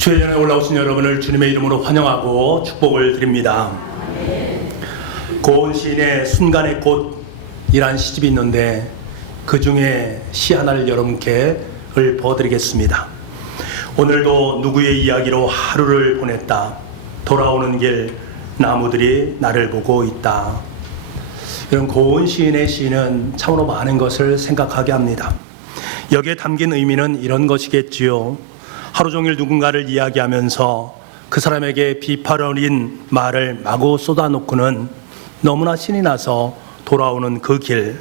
주회전에 올라오신 여러분을 주님의 이름으로 환영하고 축복을 드립니다. 고은 시인의 순간의 꽃이란 시집이 있는데 그 중에 시 하나를 여러분께 읊어드리겠습니다. 오늘도 누구의 이야기로 하루를 보냈다. 돌아오는 길 나무들이 나를 보고 있다. 이런 고은 시인의 시는 참으로 많은 것을 생각하게 합니다. 여기에 담긴 의미는 이런 것이겠지요. 하루 종일 누군가를 이야기하면서 그 사람에게 비판 어린 말을 마구 쏟아놓고는 너무나 신이 나서 돌아오는 그 길.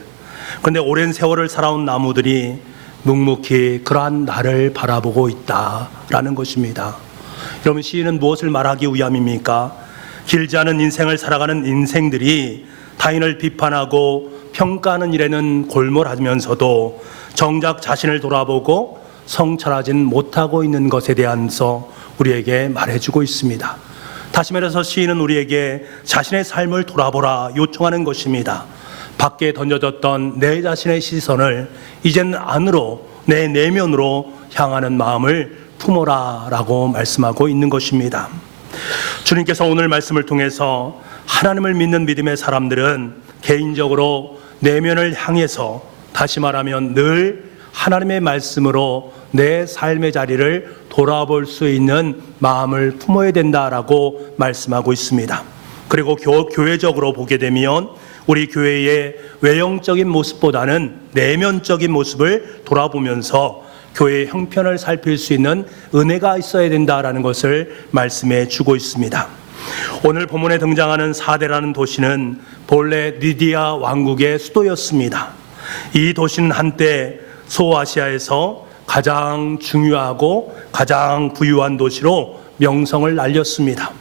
그런데 오랜 세월을 살아온 나무들이 묵묵히 그러한 나를 바라보고 있다라는 것입니다. 여러분, 시인은 무엇을 말하기 위함입니까? 길지 않은 인생을 살아가는 인생들이 타인을 비판하고 평가하는 일에는 골몰하면서도 정작 자신을 돌아보고 성찰하진 못하고 있는 것에 대해서 우리에게 말해주고 있습니다. 다시 말해서 시인은 우리에게 자신의 삶을 돌아보라 요청하는 것입니다. 밖에 던져졌던 내 자신의 시선을 이젠 안으로, 내 내면으로 향하는 마음을 품어라 라고 말씀하고 있는 것입니다. 주님께서 오늘 말씀을 통해서 하나님을 믿는 믿음의 사람들은 개인적으로 내면을 향해서, 다시 말하면 늘 하나님의 말씀으로 내 삶의 자리를 돌아볼 수 있는 마음을 품어야 된다라고 말씀하고 있습니다. 그리고 교회적으로 보게 되면 우리 교회의 외형적인 모습보다는 내면적인 모습을 돌아보면서 교회의 형편을 살필 수 있는 은혜가 있어야 된다라는 것을 말씀해 주고 있습니다. 오늘 본문에 등장하는 사대라는 도시는 본래 리디아 왕국의 수도였습니다. 이 도시는 한때 소아시아에서 가장 중요하고 가장 부유한 도시로 명성을 알렸습니다.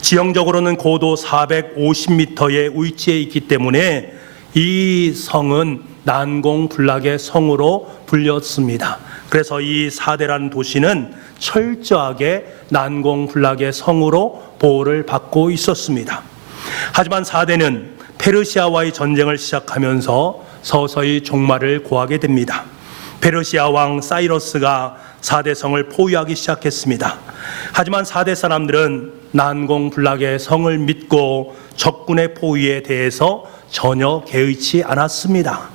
지형적으로는 고도 450m의 위치에 있기 때문에 이 성은 난공불락의 성으로 불렸습니다. 그래서 이 사대라는 도시는 철저하게 난공불락의 성으로 보호를 받고 있었습니다. 하지만 사대는 페르시아와의 전쟁을 시작하면서 서서히 종말을 고하게 됩니다. 페르시아 왕 사이러스가 사대성을 포위하기 시작했습니다. 하지만 사대 사람들은 난공불락의 성을 믿고 적군의 포위에 대해서 전혀 개의치 않았습니다.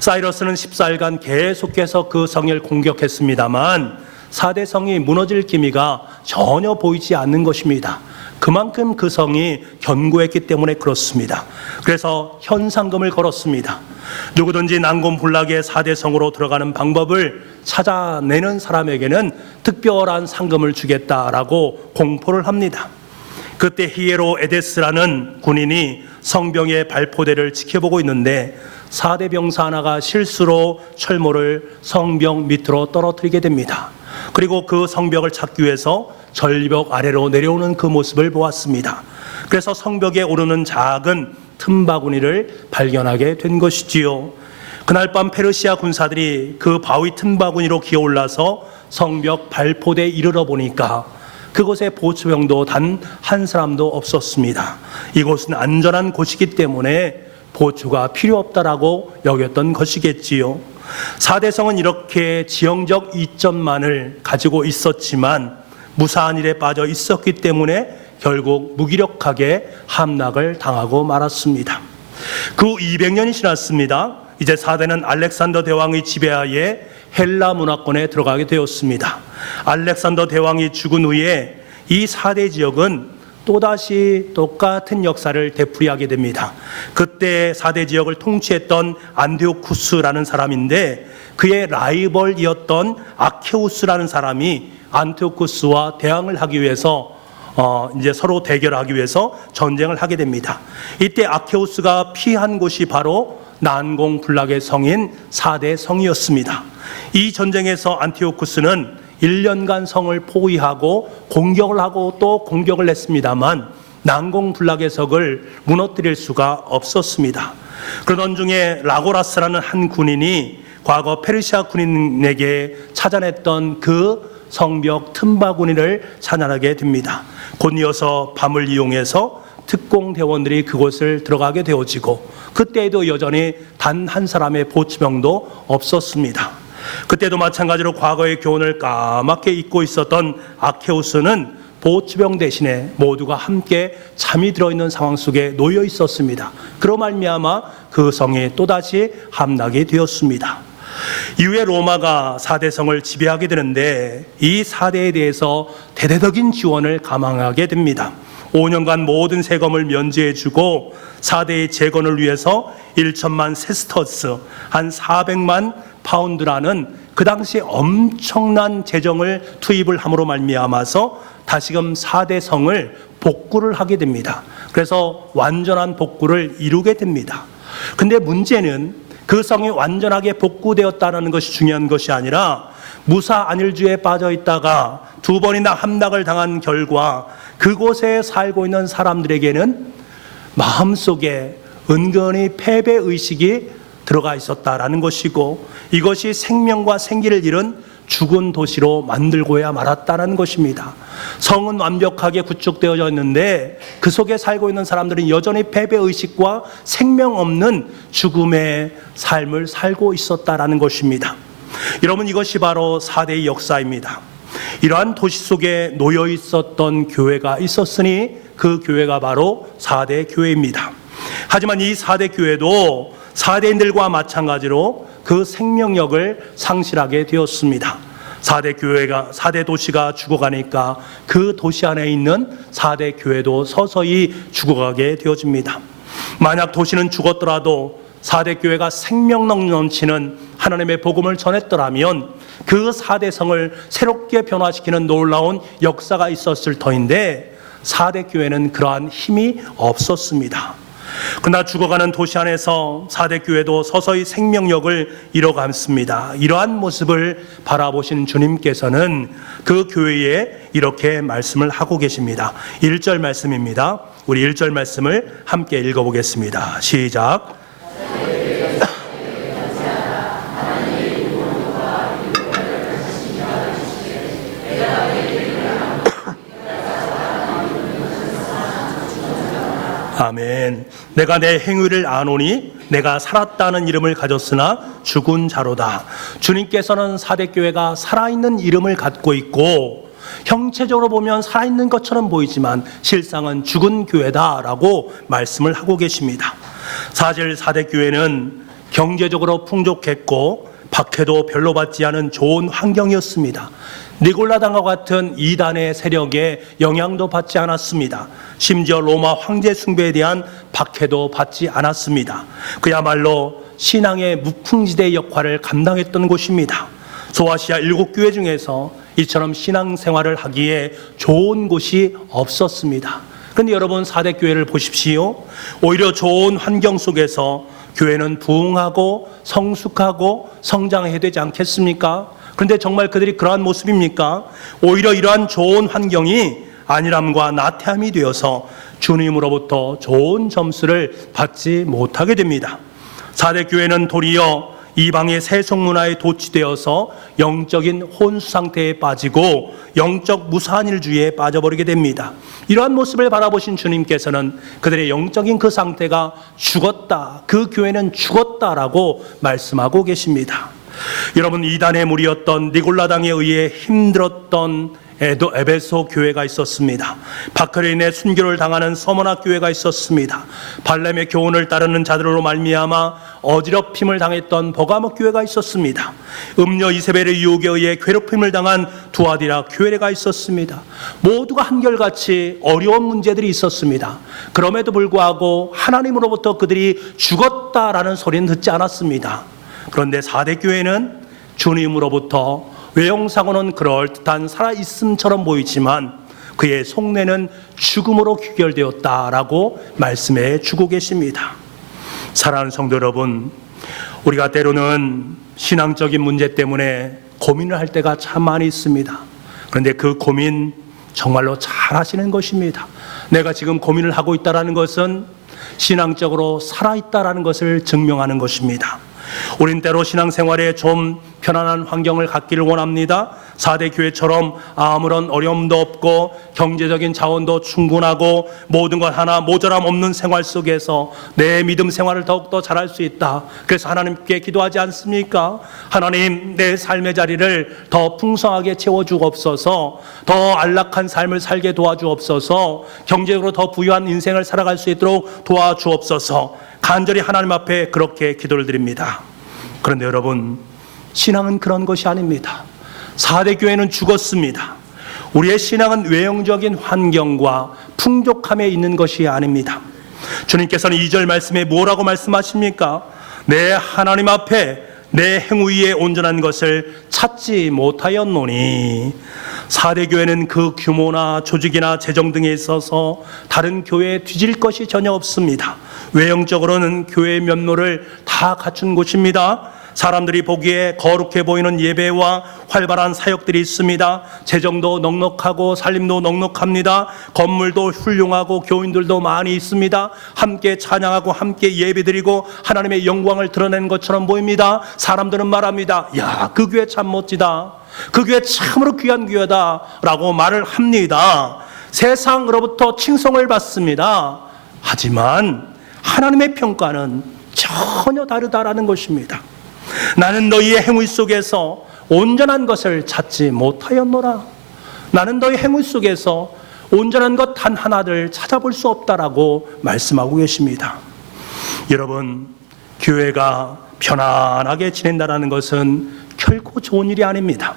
사이러스는 14일간 계속해서 그 성을 공격했습니다만 사대성이 무너질 기미가 전혀 보이지 않는 것입니다. 그만큼 그 성이 견고했기 때문에 그렇습니다. 그래서 현상금을 걸었습니다. 누구든지 난공불락의 사대성으로 들어가는 방법을 찾아내는 사람에게는 특별한 상금을 주겠다라고 공포를 합니다. 그때 히에로 에데스라는 군인이 성벽의 발포대를 지켜보고 있는데 사대 병사 하나가 실수로 철모를 성벽 밑으로 떨어뜨리게 됩니다. 그리고 그 성벽을 찾기 위해서 절벽 아래로 내려오는 그 모습을 보았습니다. 그래서 성벽에 오르는 작은 틈바구니를 발견하게 된 것이지요. 그날 밤 페르시아 군사들이 그 바위 틈바구니로 기어올라서 성벽 발포대에 이르러 보니까 그곳에 보초병도 단 한 사람도 없었습니다. 이곳은 안전한 곳이기 때문에 보초가 필요 없다라고 여겼던 것이겠지요. 사대성은 이렇게 지형적 이점만을 가지고 있었지만 무사한 일에 빠져 있었기 때문에 결국 무기력하게 함락을 당하고 말았습니다. 그 200년이 지났습니다. 이제 사대는 알렉산더 대왕의 지배하에 헬라 문화권에 들어가게 되었습니다. 알렉산더 대왕이 죽은 후에 이 사대 지역은 또다시 똑같은 역사를 되풀이하게 됩니다. 그때 사대 지역을 통치했던 안티오쿠스라는 사람인데 그의 라이벌이었던 아케우스라는 사람이 안티오쿠스와 대항을 하기 위해서 이제 서로 대결하기 위해서 전쟁을 하게 됩니다. 이때 아케우스가 피한 곳이 바로 난공불락의 성인 사대 성이었습니다. 이 전쟁에서 안티오쿠스는 1년간 성을 포위하고 공격을 하고 또 공격을 했습니다만 난공불락의 성을 무너뜨릴 수가 없었습니다. 그러던 중에 라고라스라는 한 군인이 과거 페르시아 군인에게 찾아냈던 그 성벽 틈바구니를 찾아나게 됩니다. 곧 이어서 밤을 이용해서 특공대원들이 그곳을 들어가게 되어지고 그때에도 여전히 단 한 사람의 보초병도 없었습니다. 그때도 마찬가지로 과거의 교훈을 까맣게 잊고 있었던 아케우스는 보츠병 대신에 모두가 함께 잠이 들어있는 상황 속에 놓여 있었습니다. 그로 말미암아 그 성이 또다시 함락이 되었습니다. 이후에 로마가 4대 성을 지배하게 되는데 이 4대에 대해서 대대적인 지원을 감항하게 됩니다. 5년간 모든 세금을 면제해주고 4대의 재건을 위해서 1천만 세스터스, 한 400만 파운드라는 그 당시 엄청난 재정을 투입을 함으로 말미암아서 다시금 4대 성을 복구를 하게 됩니다. 그래서 완전한 복구를 이루게 됩니다. 근데 문제는 그 성이 완전하게 복구되었다는 것이 중요한 것이 아니라 무사 안일주의에 빠져 있다가 2번이나 함락을 당한 결과 그곳에 살고 있는 사람들에게는 마음속에 은근히 패배의식이 들어가 있었다라는 것이고, 이것이 생명과 생기를 잃은 죽은 도시로 만들고야 말았다는 것입니다. 성은 완벽하게 구축되어져 있는데 그 속에 살고 있는 사람들은 여전히 패배의식과 생명 없는 죽음의 삶을 살고 있었다라는 것입니다. 여러분, 이것이 바로 4대의 역사입니다. 이러한 도시 속에 놓여 있었던 교회가 있었으니 그 교회가 바로 4대 교회입니다. 하지만 이 4대 교회도 4대인들과 마찬가지로 그 생명력을 상실하게 되었습니다. 4대 도시가 죽어가니까 그 도시 안에 있는 4대 교회도 서서히 죽어가게 되어집니다. 만약 도시는 죽었더라도 4대 교회가 생명력 넘치는 하나님의 복음을 전했더라면 그 4대 성을 새롭게 변화시키는 놀라운 역사가 있었을 터인데 4대 교회는 그러한 힘이 없었습니다. 그러나 죽어가는 도시 안에서 4대 교회도 서서히 생명력을 잃어갔습니다. 이러한 모습을 바라보신 주님께서는 그 교회에 이렇게 말씀을 하고 계십니다. 1절 말씀입니다. 우리 1절 말씀을 함께 읽어보겠습니다. 시작. 아멘. 내가 내 행위를 아노니 내가 살았다는 이름을 가졌으나 죽은 자로다. 주님께서는 4대 교회가 살아있는 이름을 갖고 있고 형체적으로 보면 살아있는 것처럼 보이지만 실상은 죽은 교회다라고 말씀을 하고 계십니다. 사실 4대 교회는 경제적으로 풍족했고 박해도 별로 받지 않은 좋은 환경이었습니다. 니골라당과 같은 이단의 세력에 영향도 받지 않았습니다. 심지어 로마 황제 숭배에 대한 박해도 받지 않았습니다. 그야말로 신앙의 무풍지대 역할을 감당했던 곳입니다. 소아시아 7교회 중에서 이처럼 신앙생활을 하기에 좋은 곳이 없었습니다. 그런데 여러분, 4대 교회를 보십시오. 오히려 좋은 환경 속에서 교회는 부흥하고 성숙하고 성장해야 되지 않겠습니까? 그런데 정말 그들이 그러한 모습입니까? 오히려 이러한 좋은 환경이 안일함과 나태함이 되어서 주님으로부터 좋은 점수를 받지 못하게 됩니다. 4대 교회는 도리어 이방의 세속문화에 도취되어서 영적인 혼수 상태에 빠지고 영적 무산일주의에 빠져버리게 됩니다. 이러한 모습을 바라보신 주님께서는 그들의 영적인 그 상태가 죽었다, 그 교회는 죽었다라고 말씀하고 계십니다. 여러분, 이단의 무리였던 니골라당에 의해 힘들었던 에베소 교회가 있었습니다. 박해로 인해 순교를 당하는 서머나 교회가 있었습니다. 발람의 교훈을 따르는 자들로 말미암아 어지럽힘을 당했던 버가모 교회가 있었습니다. 음녀 이세벨의 유혹에 의해 괴롭힘을 당한 두아디라 교회가 있었습니다. 모두가 한결같이 어려운 문제들이 있었습니다. 그럼에도 불구하고 하나님으로부터 그들이 죽었다라는 소리는 듣지 않았습니다. 그런데 4대 교회는 주님으로부터 외형상으로는 그럴듯한 살아있음처럼 보이지만 그의 속내는 죽음으로 귀결되었다라고 말씀해 주고 계십니다. 사랑하는 성도 여러분, 우리가 때로는 신앙적인 문제 때문에 고민을 할 때가 참 많이 있습니다. 그런데 그 고민 정말로 잘 하시는 것입니다. 내가 지금 고민을 하고 있다는 것은 신앙적으로 살아있다는 것을 증명하는 것입니다. 우린 때로 신앙생활에 좀 편안한 환경을 갖기를 원합니다. 4대 교회처럼 아무런 어려움도 없고 경제적인 자원도 충분하고 모든 것 하나 모자람 없는 생활 속에서 내 믿음 생활을 더욱더 잘할 수 있다. 그래서 하나님께 기도하지 않습니까? 하나님, 내 삶의 자리를 더 풍성하게 채워주옵소서, 더 안락한 삶을 살게 도와주옵소서, 경제적으로 더 부유한 인생을 살아갈 수 있도록 도와주옵소서, 간절히 하나님 앞에 그렇게 기도를 드립니다. 그런데 여러분, 신앙은 그런 것이 아닙니다. 4대 교회는 죽었습니다. 우리의 신앙은 외형적인 환경과 풍족함에 있는 것이 아닙니다. 주님께서는 2절 말씀에 뭐라고 말씀하십니까? 내 하나님 앞에 내 행위에 온전한 것을 찾지 못하였노니. 4대 교회는 그 규모나 조직이나 재정 등에 있어서 다른 교회에 뒤질 것이 전혀 없습니다. 외형적으로는 교회의 면모를 다 갖춘 곳입니다. 사람들이 보기에 거룩해 보이는 예배와 활발한 사역들이 있습니다. 재정도 넉넉하고 살림도 넉넉합니다. 건물도 훌륭하고 교인들도 많이 있습니다. 함께 찬양하고 함께 예배드리고 하나님의 영광을 드러내는 것처럼 보입니다. 사람들은 말합니다. 야, 그 교회 참 멋지다. 그 교회 참으로 귀한 교회다 라고 말을 합니다. 세상으로부터 칭송을 받습니다. 하지만 하나님의 평가는 전혀 다르다라는 것입니다. 나는 너희의 행위 속에서 온전한 것을 찾지 못하였노라. 나는 너희 행위 속에서 온전한 것 단 하나를 찾아볼 수 없다라고 말씀하고 계십니다. 여러분, 교회가 편안하게 지낸다는 것은 결코 좋은 일이 아닙니다.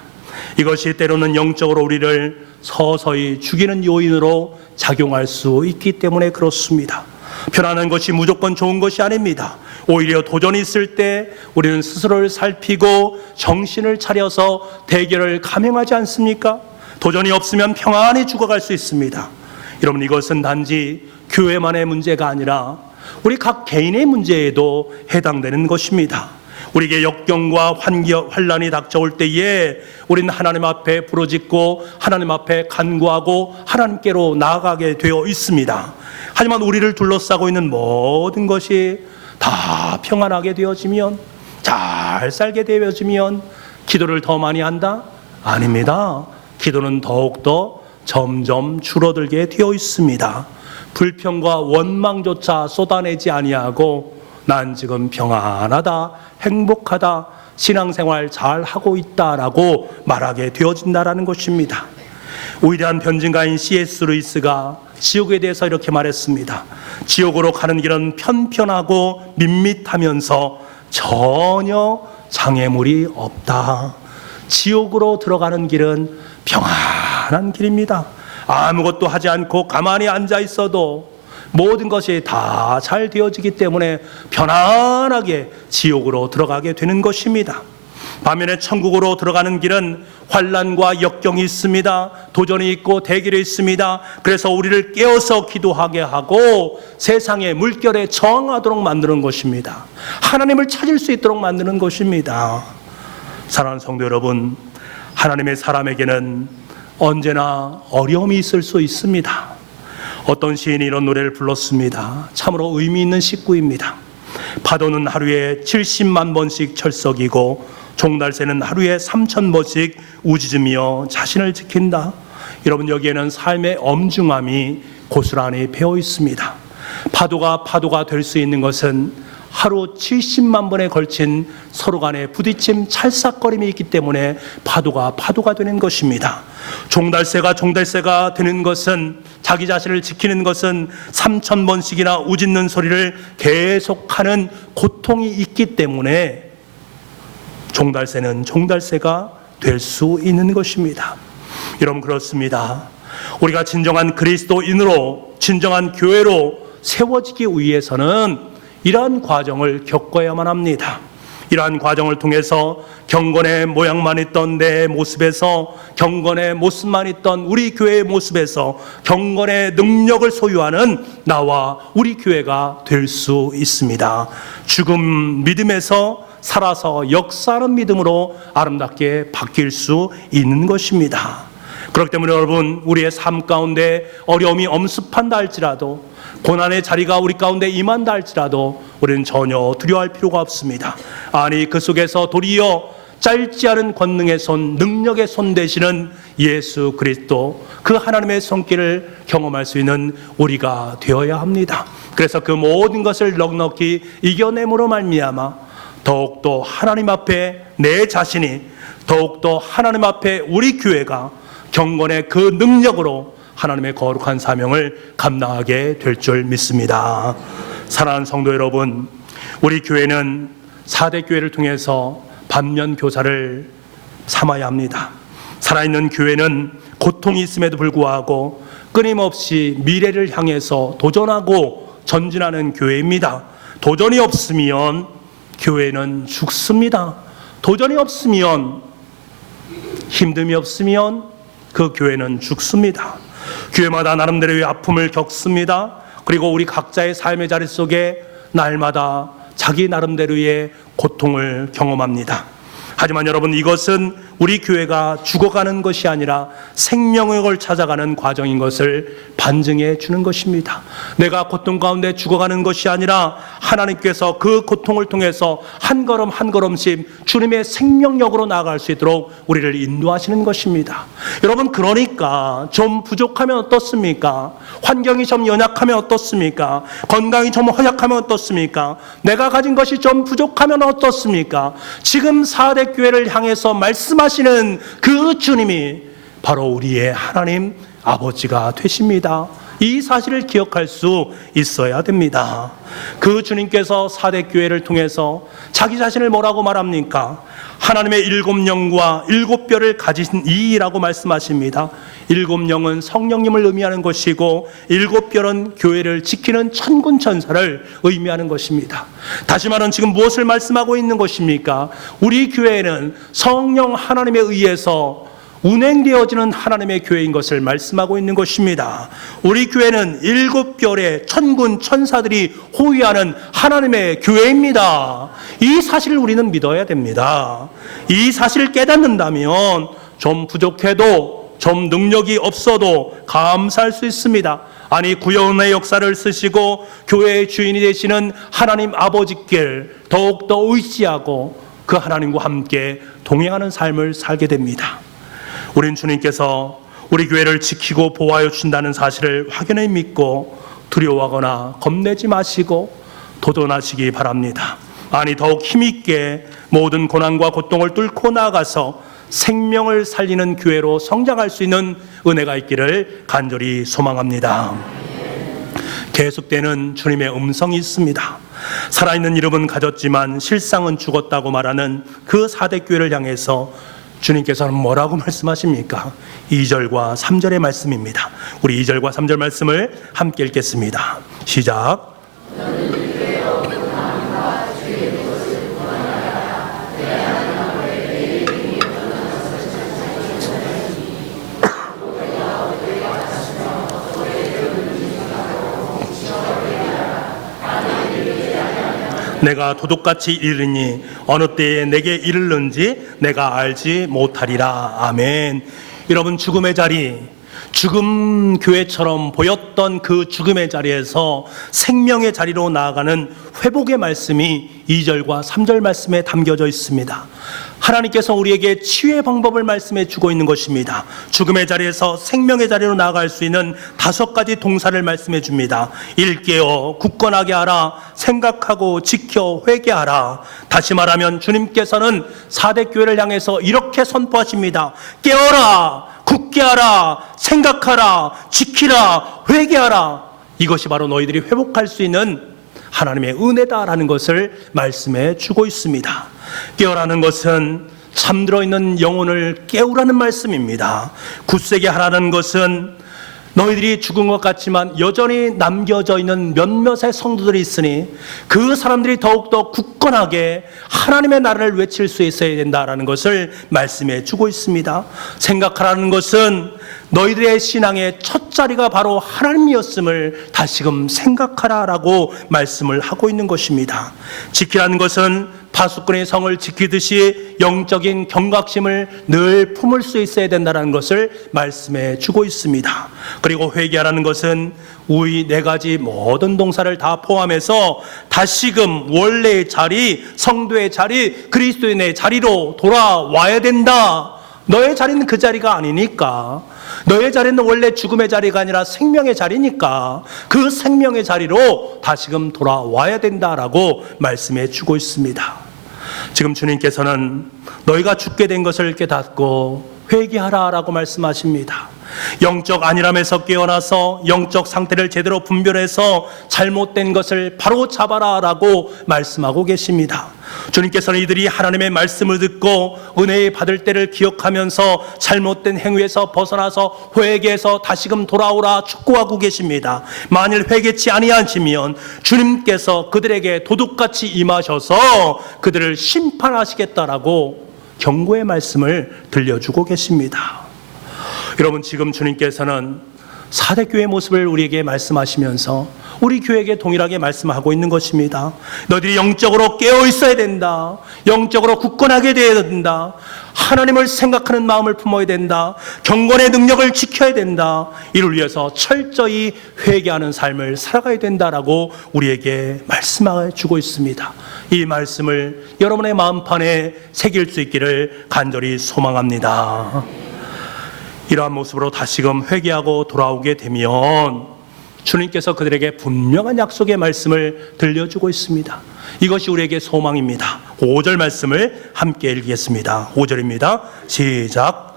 이것이 때로는 영적으로 우리를 서서히 죽이는 요인으로 작용할 수 있기 때문에 그렇습니다. 편안한 것이 무조건 좋은 것이 아닙니다. 오히려 도전이 있을 때 우리는 스스로를 살피고 정신을 차려서 대결을 감행하지 않습니까? 도전이 없으면 평안히 죽어갈 수 있습니다. 여러분, 이것은 단지 교회만의 문제가 아니라 우리 각 개인의 문제에도 해당되는 것입니다. 우리에게 역경과 환란이 닥쳐올 때에 우리는 하나님 앞에 부르짖고 하나님 앞에 간구하고 하나님께로 나아가게 되어 있습니다. 하지만 우리를 둘러싸고 있는 모든 것이 다 평안하게 되어지면, 잘 살게 되어지면 기도를 더 많이 한다? 아닙니다. 기도는 더욱더 점점 줄어들게 되어 있습니다. 불평과 원망조차 쏟아내지 아니하고 난 지금 평안하다, 행복하다, 신앙생활 잘하고 있다라고 말하게 되어진다라는 것입니다. 위대한 변증가인 C.S. 루이스가 지옥에 대해서 이렇게 말했습니다. 지옥으로 가는 길은 편편하고 밋밋하면서 전혀 장애물이 없다. 지옥으로 들어가는 길은 평안한 길입니다. 아무것도 하지 않고 가만히 앉아 있어도 모든 것이 다 잘 되어지기 때문에 편안하게 지옥으로 들어가게 되는 것입니다. 반면에 천국으로 들어가는 길은 환난과 역경이 있습니다. 도전이 있고 대결이 있습니다. 그래서 우리를 깨어서 기도하게 하고 세상의 물결에 저항하도록 만드는 것입니다. 하나님을 찾을 수 있도록 만드는 것입니다. 사랑하는 성도 여러분, 하나님의 사람에게는 언제나 어려움이 있을 수 있습니다. 어떤 시인이 이런 노래를 불렀습니다. 참으로 의미 있는 시구입니다. 파도는 하루에 70만 번씩 철썩이고 종달새는 하루에 3,000번씩 우짖으며 자신을 지킨다. 여러분, 여기에는 삶의 엄중함이 고스란히 배어 있습니다. 파도가 될 수 있는 것은 하루 70만 번에 걸친 서로 간의 부딪힘, 찰싹거림이 있기 때문에 파도가 되는 것입니다. 종달새가 되는 것은, 자기 자신을 지키는 것은 3,000번씩이나 우짖는 소리를 계속하는 고통이 있기 때문에 종달새는 종달새가 될 수 있는 것입니다. 여러분, 그렇습니다. 우리가 진정한 그리스도인으로, 진정한 교회로 세워지기 위해서는 이러한 과정을 겪어야만 합니다. 이러한 과정을 통해서 경건의 모양만 있던 내 모습에서, 경건의 모습만 있던 우리 교회의 모습에서 경건의 능력을 소유하는 나와 우리 교회가 될 수 있습니다. 죽음 믿음에서 살아서 역사하는 믿음으로 아름답게 바뀔 수 있는 것입니다. 그렇기 때문에 여러분, 우리의 삶 가운데 어려움이 엄습한다 할지라도, 고난의 자리가 우리 가운데 임한다 할지라도 우리는 전혀 두려워할 필요가 없습니다. 아니, 그 속에서 도리어 짧지 않은 권능의 손, 능력의 손 되시는 예수 그리스도, 그 하나님의 손길을 경험할 수 있는 우리가 되어야 합니다. 그래서 그 모든 것을 넉넉히 이겨냄으로 말미암아 더욱더 하나님 앞에 내 자신이, 더욱더 하나님 앞에 우리 교회가 경건의 그 능력으로 하나님의 거룩한 사명을 감당하게 될 줄 믿습니다. 사랑하는 성도 여러분, 우리 교회는 4대 교회를 통해서 반면 교사를 삼아야 합니다. 살아있는 교회는 고통이 있음에도 불구하고 끊임없이 미래를 향해서 도전하고 전진하는 교회입니다. 도전이 없으면 교회는 죽습니다. 도전이 없으면, 힘듦이 없으면 그 교회는 죽습니다. 교회마다 나름대로의 아픔을 겪습니다. 그리고 우리 각자의 삶의 자리 속에 날마다 자기 나름대로의 고통을 경험합니다. 하지만 여러분, 이것은 우리 교회가 죽어가는 것이 아니라 생명을 찾아가는 과정인 것을 반증해 주는 것입니다. 내가 고통 가운데 죽어가는 것이 아니라 하나님께서 그 고통을 통해서 한 걸음 한 걸음씩 주님의 생명력으로 나아갈 수 있도록 우리를 인도하시는 것입니다. 여러분, 그러니까 좀 부족하면 어떻습니까? 환경이 좀 연약하면 어떻습니까? 건강이 좀 허약하면 어떻습니까? 내가 가진 것이 좀 부족하면 어떻습니까? 지금 4대 교회를 향해서 말씀하시는 그 주님이 바로 우리의 하나님 아버지가 되십니다. 이 사실을 기억할 수 있어야 됩니다. 그 주님께서 4대 교회를 통해서 자기 자신을 뭐라고 말합니까? 하나님의 7영과 7뼈를 가진 이라고 말씀하십니다. 7영은 성령님을 의미하는 것이고 7뼈는 교회를 지키는 천군 천사를 의미하는 것입니다. 다시 말하면 지금 무엇을 말씀하고 있는 것입니까? 우리 교회는 성령 하나님에 의해서 운행되어지는 하나님의 교회인 것을 말씀하고 있는 것입니다. 우리 교회는 7별의 천군 천사들이 호위하는 하나님의 교회입니다. 이 사실을 우리는 믿어야 됩니다. 이 사실을 깨닫는다면 좀 부족해도, 좀 능력이 없어도 감사할 수 있습니다. 아니, 구원의 역사를 쓰시고 교회의 주인이 되시는 하나님 아버지께 더욱더 의지하고 그 하나님과 함께 동행하는 삶을 살게 됩니다. 우린 주님께서 우리 교회를 지키고 보호하여 주신다는 사실을 확연히 믿고 두려워하거나 겁내지 마시고 도전하시기 바랍니다. 아니, 더욱 힘있게 모든 고난과 고통을 뚫고 나아가서 생명을 살리는 교회로 성장할 수 있는 은혜가 있기를 간절히 소망합니다. 계속되는 주님의 음성이 있습니다. 살아있는 이름은 가졌지만 실상은 죽었다고 말하는 그 4대 교회를 향해서 주님께서는 뭐라고 말씀하십니까? 2절과 3절의 말씀입니다. 우리 2절과 3절 말씀을 함께 읽겠습니다. 시작. 내가 도둑같이 이르니 어느 때에 내게 이르는지 내가 알지 못하리라. 아멘. 여러분, 죽음의 자리, 죽음 교회처럼 보였던 그 죽음의 자리에서 생명의 자리로 나아가는 회복의 말씀이 2절과 3절 말씀에 담겨져 있습니다. 하나님께서 우리에게 치유의 방법을 말씀해 주고 있는 것입니다. 죽음의 자리에서 생명의 자리로 나아갈 수 있는 5가지 동사를 말씀해 줍니다. 일깨어 굳건하게 하라, 생각하고 지켜 회개하라. 다시 말하면 주님께서는 4대 교회를 향해서 이렇게 선포하십니다. 깨어라, 굳게 하라, 생각하라, 지키라, 회개하라. 이것이 바로 너희들이 회복할 수 있는 하나님의 은혜다라는 것을 말씀해 주고 있습니다. 깨어라는 것은 잠들어 있는 영혼을 깨우라는 말씀입니다. 굳세게 하라는 것은 너희들이 죽은 것 같지만 여전히 남겨져 있는 몇몇의 성도들이 있으니 그 사람들이 더욱더 굳건하게 하나님의 나라를 외칠 수 있어야 된다라는 것을 말씀해 주고 있습니다. 생각하라는 것은 너희들의 신앙의 첫 자리가 바로 하나님이었음을 다시금 생각하라라고 말씀을 하고 있는 것입니다. 지키라는 것은 파수꾼의 성을 지키듯이 영적인 경각심을 늘 품을 수 있어야 된다는 것을 말씀해 주고 있습니다. 그리고 회개하라는 것은 이 네 가지 모든 동사를 다 포함해서 다시금 원래의 자리, 성도의 자리, 그리스도인의 자리로 돌아와야 된다. 너의 자리는 그 자리가 아니니까, 너의 자리는 원래 죽음의 자리가 아니라 생명의 자리니까 그 생명의 자리로 다시금 돌아와야 된다라고 말씀해 주고 있습니다. 지금 주님께서는 너희가 죽게 된 것을 깨닫고 회개하라라고 말씀하십니다. 영적 안일함에서 깨어나서 영적 상태를 제대로 분별해서 잘못된 것을 바로 잡아라라고 말씀하고 계십니다. 주님께서는 이들이 하나님의 말씀을 듣고 은혜 받을 때를 기억하면서 잘못된 행위에서 벗어나서 회개해서 다시금 돌아오라 촉구하고 계십니다. 만일 회개치 아니하시면 주님께서 그들에게 도둑같이 임하셔서 그들을 심판하시겠다라고 경고의 말씀을 들려주고 계십니다. 여러분, 지금 주님께서는 사대교회의 모습을 우리에게 말씀하시면서 우리 교회에게 동일하게 말씀하고 있는 것입니다. 너희들이 영적으로 깨어 있어야 된다. 영적으로 굳건하게 되어야 된다. 하나님을 생각하는 마음을 품어야 된다. 경건의 능력을 지켜야 된다. 이를 위해서 철저히 회개하는 삶을 살아가야 된다라고 우리에게 말씀해 주고 있습니다. 이 말씀을 여러분의 마음판에 새길 수 있기를 간절히 소망합니다. 이러한 모습으로 다시금 회개하고 돌아오게 되면 주님께서 그들에게 분명한 약속의 말씀을 들려주고 있습니다. 이것이 우리에게 소망입니다. 5절 말씀을 함께 읽겠습니다. 5절입니다. 시작.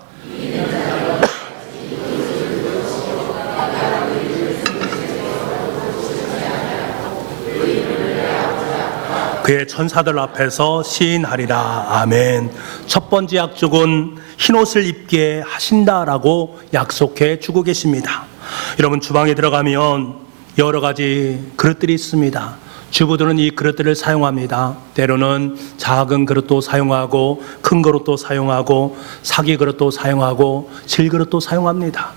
그의 천사들 앞에서 시인하리라. 아멘. 첫 번째 약속은 흰옷을 입게 하신다라고 약속해 주고 계십니다. 여러분, 주방에 들어가면 여러 가지 그릇들이 있습니다. 주부들은 이 그릇들을 사용합니다. 때로는 작은 그릇도 사용하고 큰 그릇도 사용하고 사기 그릇도 사용하고 질그릇도 사용합니다.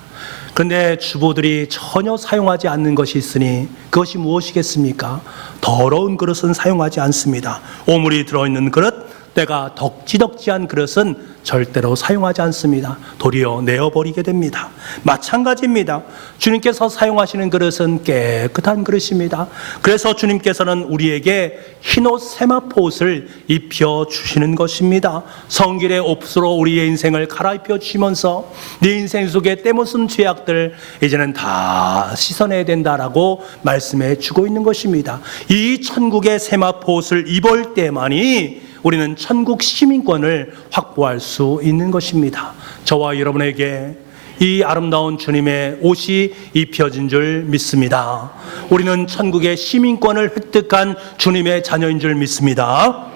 그런데 주부들이 전혀 사용하지 않는 것이 있으니 그것이 무엇이겠습니까? 더러운 그릇은 사용하지 않습니다. 오물이 들어있는 그릇, 때가 덕지덕지한 그릇은 절대로 사용하지 않습니다. 도리어 내어버리게 됩니다. 마찬가지입니다. 주님께서 사용하시는 그릇은 깨끗한 그릇입니다. 그래서 주님께서는 우리에게 흰옷 세마포옷을 입혀주시는 것입니다. 성길의 옷으로 우리의 인생을 갈아입혀 주시면서 네 인생 속의 때묻은 죄악들 이제는 다 씻어내야 된다라고 말씀해 주고 있는 것입니다. 이 천국의 세마포옷을 입을 때만이 우리는 천국 시민권을 확보할 수 있는 것입니다. 저와 여러분에게 이 아름다운 주님의 옷이 입혀진 줄 믿습니다. 우리는 천국의 시민권을 획득한 주님의 자녀인 줄 믿습니다.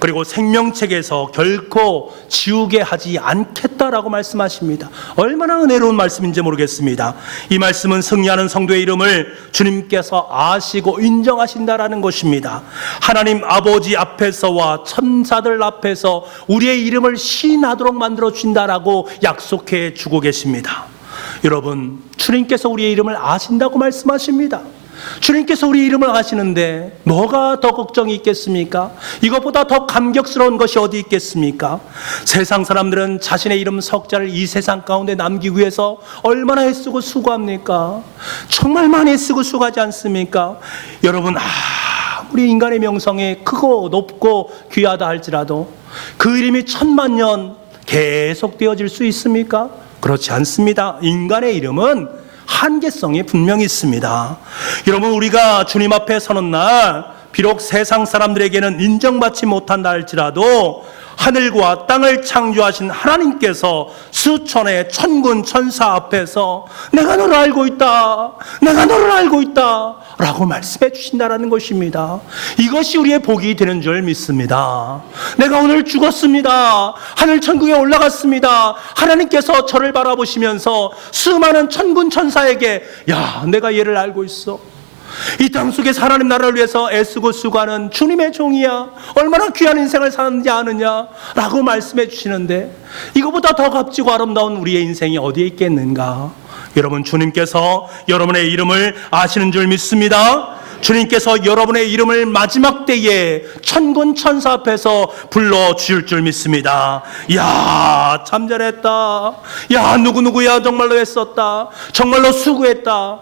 그리고 생명책에서 결코 지우게 하지 않겠다라고 말씀하십니다. 얼마나 은혜로운 말씀인지 모르겠습니다. 이 말씀은 승리하는 성도의 이름을 주님께서 아시고 인정하신다라는 것입니다. 하나님 아버지 앞에서와 천사들 앞에서 우리의 이름을 시인하도록 만들어 주신다라고 약속해 주고 계십니다. 여러분, 주님께서 우리의 이름을 아신다고 말씀하십니다. 주님께서 우리 이름을 아시는데 뭐가 더 걱정이 있겠습니까? 이것보다 더 감격스러운 것이 어디 있겠습니까? 세상 사람들은 자신의 이름 석자를 이 세상 가운데 남기기 위해서 얼마나 애쓰고 수고합니까? 정말 많이 애쓰고 수고하지 않습니까? 여러분, 우리 인간의 명성이 크고 높고 귀하다 할지라도 그 이름이 천만년 계속 되어질 수 있습니까? 그렇지 않습니다. 인간의 이름은 한계성이 분명히 있습니다. 여러분, 우리가 주님 앞에 서는 날 비록 세상 사람들에게는 인정받지 못한다 할지라도 하늘과 땅을 창조하신 하나님께서 수천의 천군 천사 앞에서 내가 너를 알고 있다, 내가 너를 알고 있다 라고 말씀해 주신다는 것입니다. 이것이 우리의 복이 되는 줄 믿습니다. 내가 오늘 죽었습니다, 하늘 천국에 올라갔습니다. 하나님께서 저를 바라보시면서 수많은 천군 천사에게 야, 내가 얘를 알고 있어, 이 땅 속에서 하나님 나라를 위해서 애쓰고 수고하는 주님의 종이야, 얼마나 귀한 인생을 사는지 아느냐 라고 말씀해 주시는데 이거보다 더 값지고 아름다운 우리의 인생이 어디에 있겠는가? 여러분, 주님께서 여러분의 이름을 아시는 줄 믿습니다. 주님께서 여러분의 이름을 마지막 때에 천군 천사 앞에서 불러주실 줄 믿습니다. 야, 참 잘했다. 야, 누구누구야 정말로 했었다. 정말로 수고했다.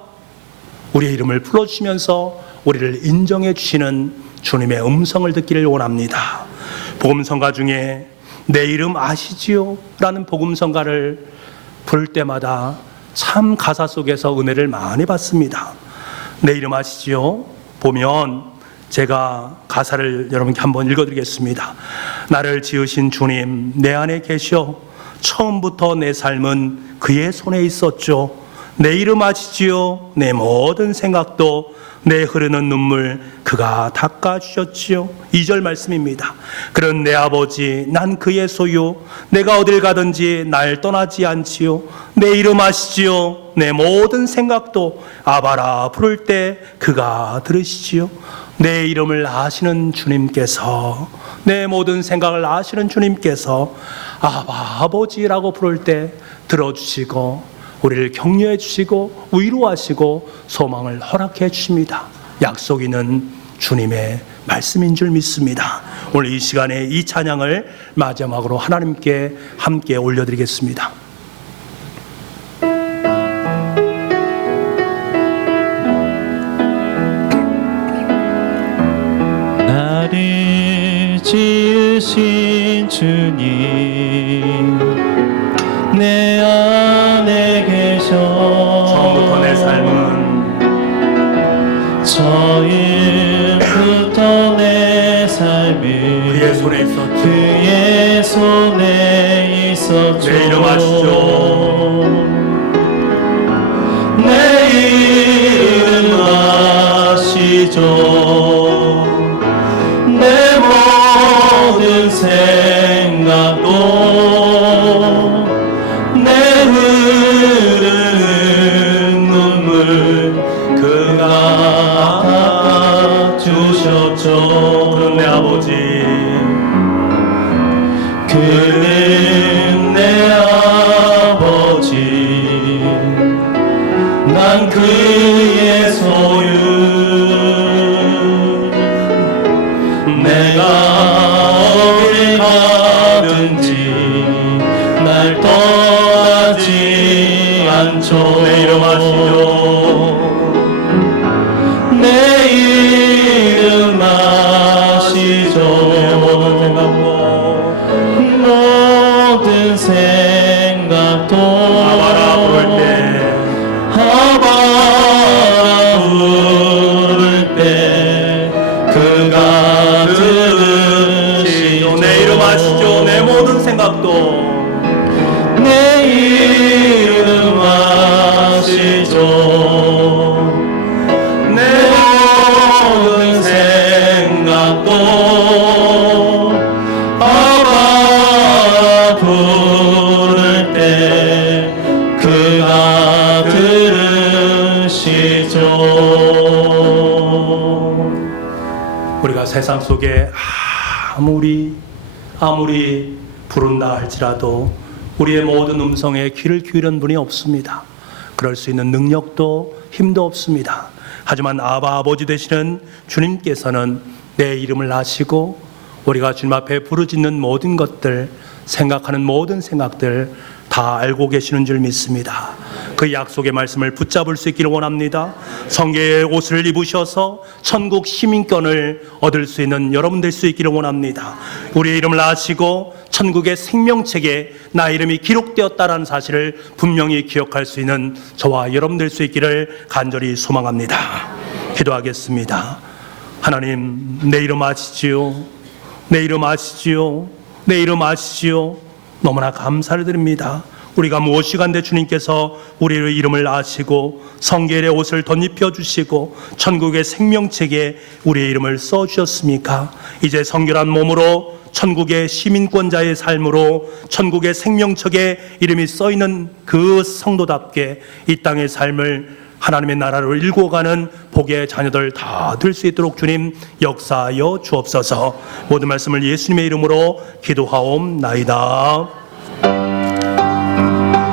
우리의 이름을 불러주시면서 우리를 인정해 주시는 주님의 음성을 듣기를 원합니다. 복음성가 중에 내 이름 아시지요? 라는 복음성가를 부를 때마다 참 가사 속에서 은혜를 많이 받습니다. 내 이름 아시지요? 보면 제가 가사를 여러분께 한번 읽어드리겠습니다. 나를 지으신 주님 내 안에 계셔. 처음부터 내 삶은 그의 손에 있었죠. 내 이름 아시지요? 내 모든 생각도 내 흐르는 눈물 그가 닦아주셨지요. 2절 말씀입니다. 그런 내 아버지 난 그의 소유. 내가 어딜 가든지 날 떠나지 않지요. 내 이름 아시지요? 내 모든 생각도 아바라 부를 때 그가 들으시지요. 내 이름을 아시는 주님께서, 내 모든 생각을 아시는 주님께서 아버지라고 부를 때 들어주시고 우리를 격려해 주시고 위로하시고 소망을 허락해 주십니다. 약속 있는 주님의 말씀인 줄 믿습니다. 오늘 이 시간에 이 찬양을 마지막으로 하나님께 함께 올려드리겠습니다. 나를 지으신 주님 내 안에 계셔. 처음부터 내 삶은 처음부터 내 삶은 그의 손에 있었죠. 그의 손에 있었죠. 내 이름 아시죠? 내 이름 아시죠? 내 모든 생각도 그런 내 아버지 그는 내 아버지 난 그의 소유 내가 어딜 가든지 날 떠나지 않죠. 내 이름 아시죠? 내 이름 아시죠? 모든 생각도 아바라 부를 때 아바라 부를 때 그가 들으시죠. 내 이름 아시죠? 내 모든 생각도 내 이름 아시죠? 모든 생각도 아바 부를 때 그가 들으시죠. 우리가 세상 속에 아무리 부른다 할지라도 우리의 모든 음성에 귀를 기울이는 분이 없습니다. 그럴 수 있는 능력도 힘도 없습니다. 하지만 아버지 되시는 주님께서는 내 이름을 아시고 우리가 주님 앞에 부르짖는 모든 것들, 생각하는 모든 생각들 다 알고 계시는 줄 믿습니다. 그 약속의 말씀을 붙잡을 수 있기를 원합니다. 성계의 옷을 입으셔서 천국 시민권을 얻을 수 있는 여러분 될 수 있기를 원합니다. 우리의 이름을 아시고 천국의 생명책에 나 이름이 기록되었다라는 사실을 분명히 기억할 수 있는 저와 여러분 될 수 있기를 간절히 소망합니다. 기도하겠습니다. 하나님, 내 이름 아시지요? 내 이름 아시지요? 내 이름 아시지요? 너무나 감사를 드립니다. 우리가 무엇이 간데 주님께서 우리의 이름을 아시고 성결의 옷을 덧입혀 주시고 천국의 생명책에 우리의 이름을 써주셨습니까? 이제 성결한 몸으로 천국의 시민권자의 삶으로 천국의 생명책에 이름이 써있는 그 성도답게 이 땅의 삶을 하나님의 나라로 일궈가는 복의 자녀들 다 될 수 있도록 주님 역사하여 주옵소서. 모든 말씀을 예수님의 이름으로 기도하옵나이다.